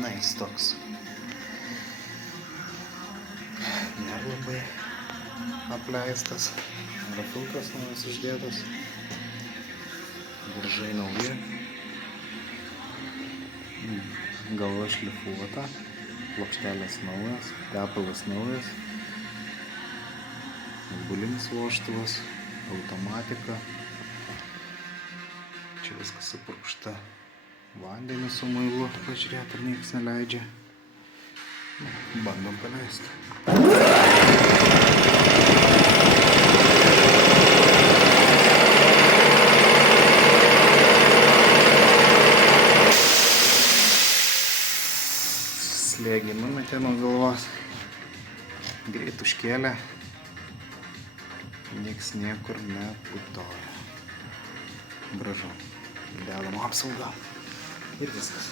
Na, jis toks. Dar labai apleistas. Yra filtras naujas uždėtas. Diržai nauji. Galva šlifuota. Plokštelės naujas. Tepalas naujas. Bulinis vožtuvas. Automatika. Čia viskas supurkšta vandeniu su muilu. Pažiūrėt, ar niekas neleidžia. Bandom paleisti. Slėgį numetė nuo galvos. Greit užkėlė. Nieks niekur neputoja. Gražu. Dedam apsaugą. Ir viskas.